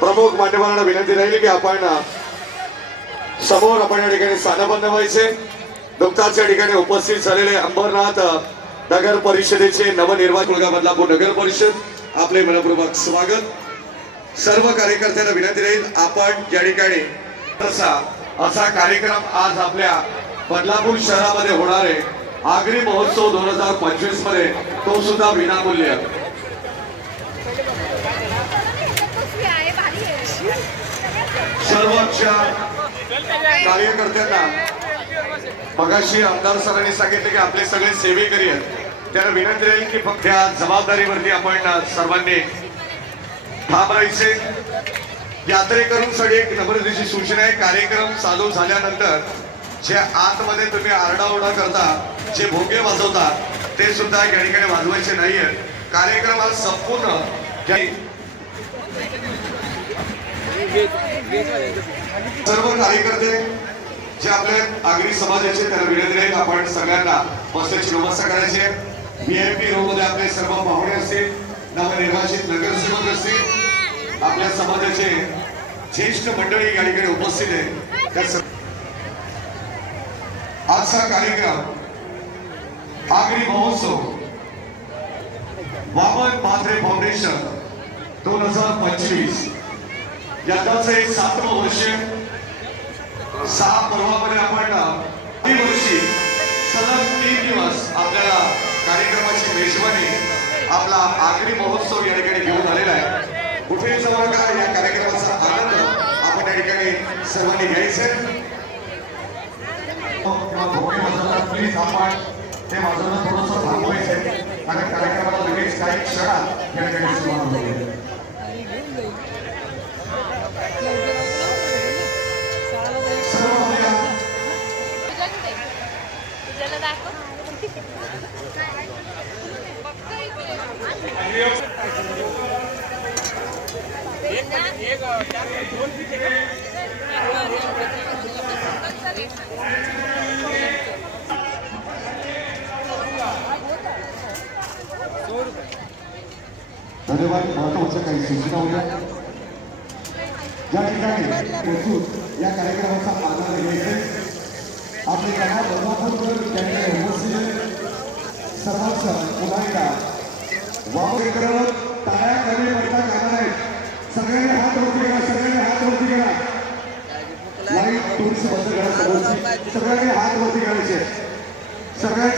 प्रमुख मान्यवरांना विनंती राहील की आपण समोर आपण या ठिकाणी स्थानबद्ध व्हायचे। नुकताच या ठिकाणी उपस्थित झालेले अंबरनाथ नगर परिषदेचे नवनिर्वाचित बदलापूर नगर परिषद आपले मनपूर्वक स्वागत। सर्व कार्यकर्त्यांना विनंती राहील आपण या ठिकाणी असा कार्यक्रम आज आपल्या बदलापूर शहरामध्ये होणार आहे। आगरी महोत्सव 2025 मध्ये तो सुद्धा विनामूल्य। सर्वच्या कार्यकर्त्यांना मगाशी आमदार सरांनी सांगितले की आपले सगळे सेवेकरी आहेत, त्यांना विनंती राहील की फक्त या जबाबदारीवरती आपण सर्वांनी ठाम राहायचे। यात्रेकरूंसाठी एक नम्रतेची सूचना आहे, कार्यक्रम चालू झाल्यानंतर जे आतमध्ये तुम्ही आरडाओरडा करता, जे भोंगे वाजवता ते सुद्धा या ठिकाणी वाजवायचे नाहीये। कार्यक्रम हा संपूर्ण सर्व कार्यकर्ते जे आपले आगरी समाजाचे त्यांना विनंती राहील आपण सगळ्यांना बसण्याची व्यवस्था करायची आहे। व्हीआयपी रूम मध्ये आपले सर्व पाहुणे असतील, नवनिर्वाचित नगरसेवक असतील, आपल्या समाजाचे ज्येष्ठ मंडळी या ठिकाणी उपस्थित आहे। आजचा कार्यक्रम आगरी महोत्सव वामन म्हात्रे फाउंडेशन 2025 याचं एक 7वं वर्ष। 6 पर्वामध्ये आपण वर्षी सलग 3 दिवस आपल्याला कार्यक्रमाची मेजवानी आपला आगरी महोत्सव या ठिकाणी घेऊन आलेला आहे। कुठेही जाऊ नका, या कार्यक्रमाचा आनंद आपण या ठिकाणी सर्वांनी घ्यायचे। प्लीज आपण ते वाजवणं थोडंसं थांबवायचे, कारण कार्यक्रमाला लगेच काही क्षणात या ठिकाणी सुरुवात होईल। धन्यवाद। महत्वाच्या काही सूचना होत्या, या ठिकाणी या कार्यक्रमाचा आनंद घ्यायचा। आपले गाव बदलापूरकर त्यांनी उपस्थित सर्वांचा पुन्हा एकदा वापर करत टाळ्या कमी पडता कामा नाहीत। सगळ्यांनी हात वरती करा, सगळ्यांनी हात वरती करा। लाईट थोडीशी बंद करा सर्वांची, सगळ्यांनी हात वरती करायचे सगळ्या।